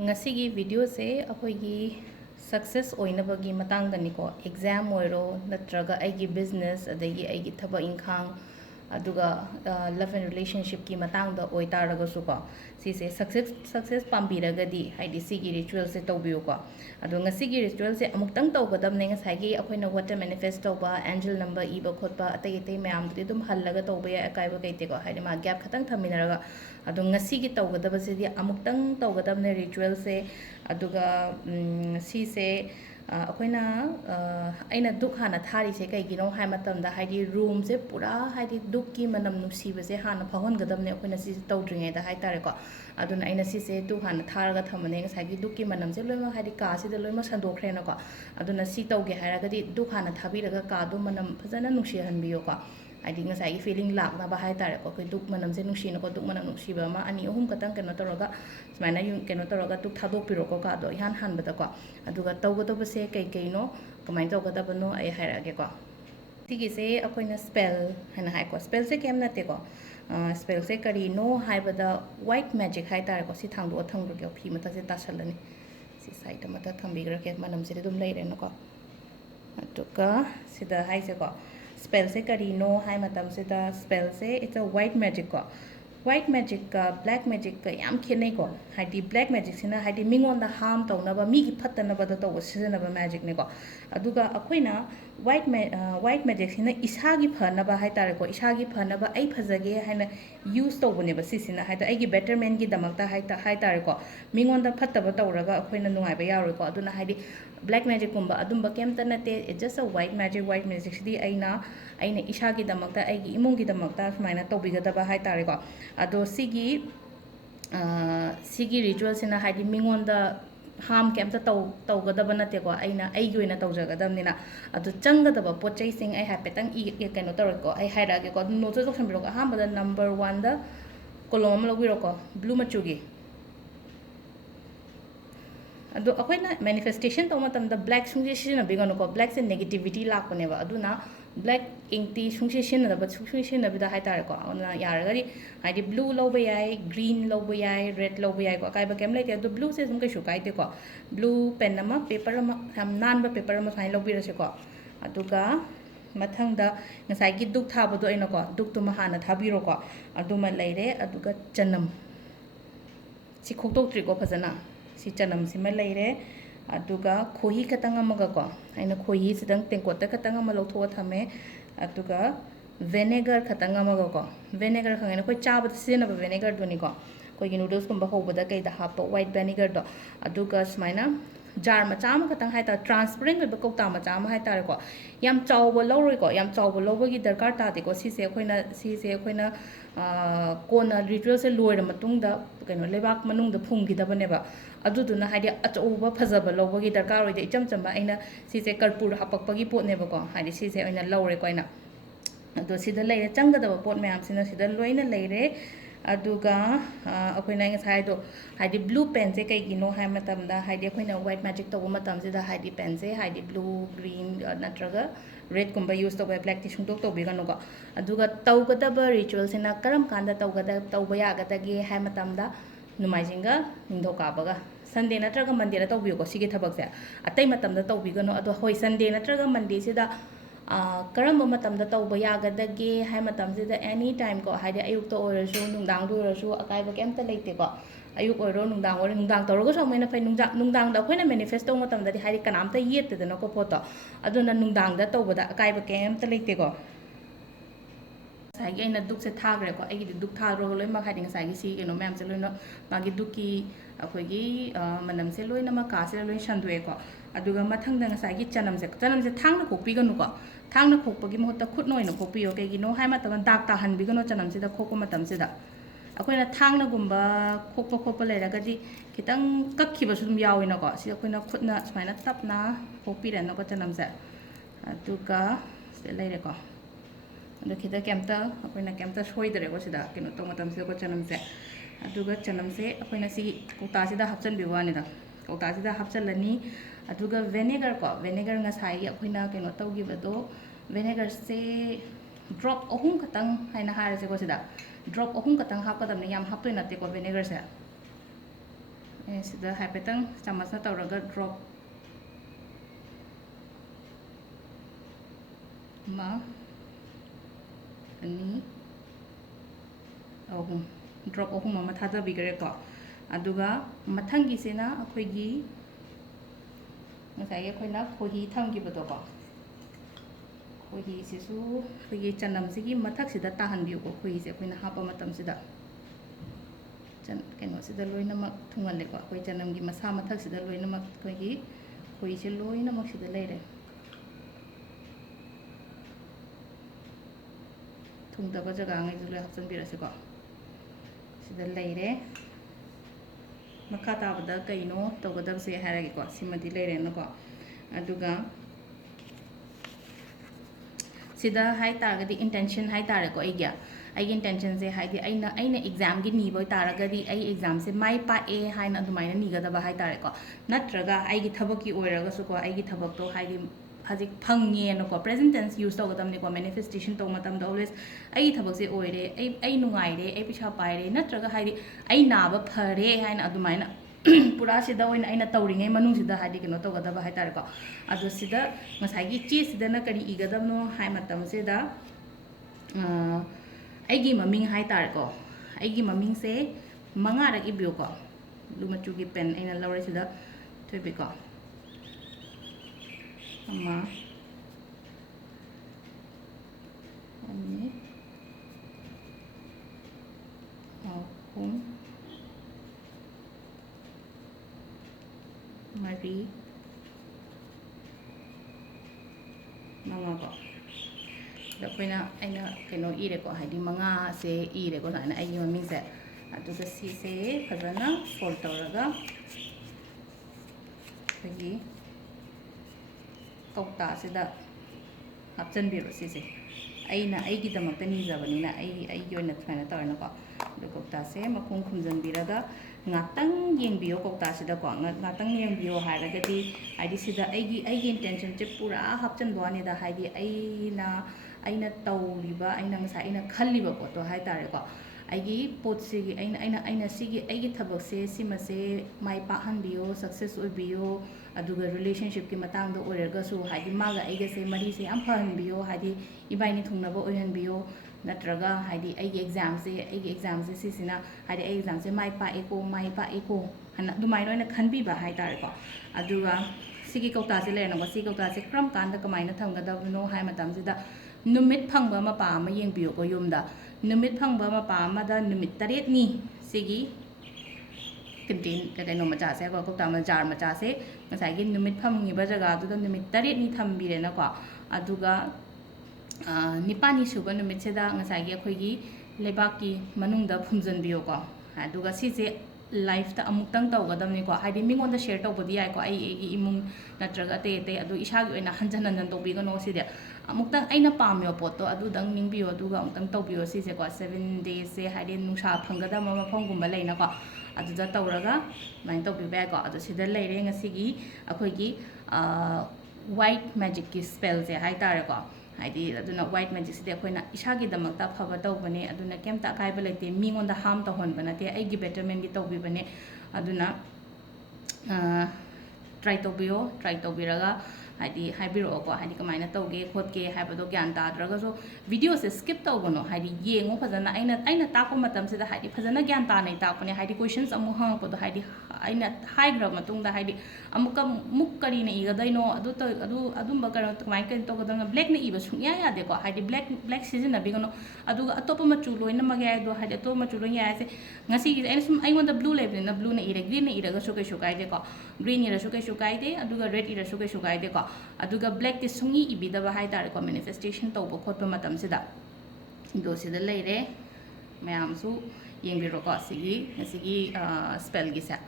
ngasi video se akhoi success oinabagi matangdani ko exam oiro natraga aigi business adagi aigi thaba inkhang aduga love and relationship ki matangda oitaraga su ko si se success pambiragadi haidi sigi ritual se tawbiu ko adu ngasi gi ritual se amuktang tawgadamne ngasai gi akhoi water manifest tawba angel number iba khotba atai atai mayam dum hallaga tawba ya akaiba kaite ko haidi ma gap khatang thaminaraga adu ngasi gi tawgadaba se di amuktang tawgadamne ritual se aduga si se akhoi aina duk hana thari se kai gino hai matamda haidi room se pura haidi duk ki manam nusiba se hana phahon gadamne akhoi si tawdringe da hai tare ko aduna aina si se tu hana tharaga thamane ngasai gi duk ki manam se loima haidi ka si da loima sandokre na ko aduna si tawge hairagadi duk hana thabiraga ka do manam phajana nusi hanbiyo ko haidi ngasai gi feeling lakna ba hai tare ko duk manam se nusi na ko duk manam nusi ba ma ani ohum katang keno toroga smaina yun keno toroga duk thadok piro ko ka do ihan han bada ko aduga tawgodoba se kai kai no kamai tawgodoba no ai hairage ko tigi se akoina spell hana hai ko spell se kem nate ko spell se kari no hai bada white magic hai tare ko si thangdo thangro ke phi mata se tasalani si side mata thambigra ke manam se dum leire no ko aduga sida hai se ko spell se kari no hai matam se da spell se it's a white magic ko white magic ka black magic ka yam khenai ko haidi black magic sina haidi mingon da harm tawnaba mi gi phattana ba da taw sijanaba magic ne ko aduga akoina white magic sina isa gi phana ba hai tare ko isa gi phana ba ai phajage haina use tawbone ba sisina haida ai gi betterment gi damakta hai tare ko mingon da phattaba tawraga akoina nungai ba yaroi ko aduna haidi black magic kumba adumba kemta nate it's just a white magic sidi aina isa gi damakta ai gi imong gi damakta sumaina tawbigadaba hai tare ko ado sigi ritual sina haidi mingon da harm kemta tawgadaba nate ko aina ai gi oina tawjagadamnina ado changadaba pochai sing ai hapetang i keno tawro ko ai hairage ko no to section biro ko hambada number 1 da kolom logiro ko blue machugi ado akoina manifestation taw matamda black sungje sina bigano ko black se negativity lakone ba aduna black inkti sungje sina da sungje sina bida hai tare ko ona yaragari haidi blue loba yai green loba yai red loba yai ko kai ba kem leke ado blue se sum kai shu kai te ko blue pen ama paper ama ham nan ba paper ama sai lobi rase ko aduga mathangda ngasai gi duk thaba do aina ko duk tu ma hana thabiro ko aduma leire aduga chanam si khoktok tri ko phajana si chanam sima leire aduga khohi katang amaga ko aina khohi sidang tengkota katang ama lotho thame aduga vinegar katang amaga ko vinegar khangena koi chaba sina ba vinegar doni ko koi gi noodles kumba hobada kai da hap white vinegar do aduga smaina jar macha ma katang hai ta transparent ba ko ta macha ma hai ta ko yam chawba loroi ko yam chawba loba gi darkar ta de ko si se khoina kona ritual se loira matung da keno lebak manung da phum gi da bane ba aduduna haidi achouba phajaba lobagi darkar oide icham chamba aina sise karpur hapakpagi pot ne ba ko haidi sise oina lawre ko aina ado sida leire changadaba pot mayam sina sida loina leire aduga akoina ngasai do haidi blue pen se kai gino hai matam da haidi akoina white magic to matam se da haidi pen se haidi blue green natraga red kumba use to black tissue to bi gano ko aduga tawgadaba ritual sina karam kanda tawba yagadagi hai matam da numaijinga ningdokabaga Sunday natraga Monday da tawbiyo ko sige thabak se atai matam da tawbigano ado hoi Sunday natraga Monday sida karamba matam da tawba yagadage hai matam sida any time ko haide ayuk to orasu nungdang du orasu akai ba kemta leite ko ayuk oro nungdang tawroga somena fai nungdang da khoina manifest to matam da haide kanamta yette da ko photo aduna nungdang da tawba da akai ba kemta leite ko Saige इन दुख से थाग्रे को आइगी दुख थाग्रो लोइ मा खाइदिङ साइगे सी केनो ma'am से लोइनो मागी दुखी अखोइगी मनम से लोइना मा का से लोइ संदुए को अदुगा मथंग दङ साइगे चनम से थांगना खोपिगनु को थांगना खोपगी महत खुद नोइनो खोपियो केगी नो हाइ मतम दाग ता हनबिगनो चनम से दा खोको मतम से दा अखोइना थांगना गुम्बा खोप लेरगदि खितंग कखिबा सुम याविनो को सि अखोइना खुदना समाइना तपना खोपिरनो को चनम से अदुगा से लेरे को ado kita kemta akoina kemta soidare ko sida kino to matam se ko chanam se aduga chanam se akoina si kota sida hapchan biwani da kota sida hapchalani aduga vinegar nga sai akoina kino tawgi bado vinegar se drop ohum katang haina hare se ko sida drop ohum katang hapkadamne yam haptoi nate ko vinegar se sida haipetang chamasna tawraga drop ma ani ahum drop ahum ama thadabigare ko aduga mathangi sena akhoigi ngasai akhoina khohi thamgibado ko khohi sisu khoigi chanam sigi mathak sida tahanbiu ko khohi se akhoina hapa matam sida keno sida loina mak thungalle ko khoi chanam gi masa mathak sida loina mak khoigi khoi se loina mak sida leire thungdaba jaga ngai jule hapsan birase ko sida leire makha tabada kaino togadabse haragi ko simadi leire na ko aduga sida hai taragadi intention hai tare ko igya ai intention se hai di aina exam gi ni boy taragadi ai exam se mai pa a hai na dumaina ni gada ba hai tare ko natraga ai gi thabak ki oiraga su ko ai gi thabak to hai di hazik phangye no ko present tense use to gadam ni ko manifestation to matam da always ai thabak se oire ai nungai re ai pisa pai re natraga hai di ai na ba phare hai na dumaina pura sida oina aina tawringai manung sida hadi kino to gada ba hai tare ko adu sida ngasai gi che sida na kari igadam no hai matam sida aigi maming hai tare ko aigi maming se manga rak ibyo ko lumachu gi pen aina lawre sida thoibi ko ama ani ahum mari manga ko da koina aina keno ire ko haidi manga se ire ko na ai maming se adu da si se phajana fold tawraga pagi kauta sida hapchan biro si se aina aigi damakta ni jabani na ai yoina thana tawna ko do kauta se makung khumjan biraga ngatang yengbiyo kauta sida ko ngatang yengbiyo haragadi haidi sida aigi intention che pura hapchan bwani da haidi aina tawriba aina ngasa aina khalliba ko to hai tare ko aigi pot sigi aina sigi aigi thabak se sima se mai pa hanbiyo success oibiyo aduga relationship ki matang do oiraga su haidi maga aiga se mari se am phanbiyo haidi ibaini thungnaba oihanbiyo natraga haidi aigi exam se sisina haidi ai exam se mai pa eko hana dumai noina khanbi ba hai tare ko aduga sigi kauta se le na sigi kauta se kram kanda kamaina thamgadabno hai matam sida numit phangba ma pa ma yengbiyo ko yumda numit phangba ma pa ma da numit taret ni sigi contain kaino macha se ko kauta ma jar macha se ngasai gi numit phamngi ba jaga du da numit taret ni thambire na ko aduga nipani suba numit se da ngasai gi akhoi gi lebak ki manung da phumjan biyo ko aduga si se life ta amuktang tawgadam ni ko haidi mingon da share tawbodi ai ko ai imung natraga te adu isa gi oina hanjan hanjan tawbi ga no si de amuktang aina pamyo poto adu dang ningbiyo aduga amuktang tawbiyo si se ko 7 days se haidi nungsa phangada ma mafam gumba leina ko adu da tawraga main tawbi ba ko adu sida leire ngasi gi akhoi gi white magic ki spell se hai tare ko haidi aduna white magic sida akhoi isa gi damakta phaba tawbane aduna kemta kai ba lete mingon da harm ta hon bana te ai gi betterment gi tawbi bane aduna try tawbiraga haidi haibiro ko haidi kamaina tawge khotke haibado gyan ta draga so video se skip tawgono haidi yengo phajana aina takpa matam se da haidi phajana gyan ta nai takpane haidi questions amu hang ko haidi aina haigra matung da haidi amuka mukkari na igadaino adumba karo kamai kan to gadana black na iba sungya ya de ko haidi black season na bigono aduga atopa machu loina magya do haidi atopa machu loina ya se ngasi gi aina sum ai wonda blue label na blue na ire green na ire ga so kai de ko green ira so kai de aduga red ira so kai de ko aduga black ti sungi ibida ba hai tar ko manifestation to bo khotpa matam sida do sida leire mayam su yengbiro ko sigi spell gi sa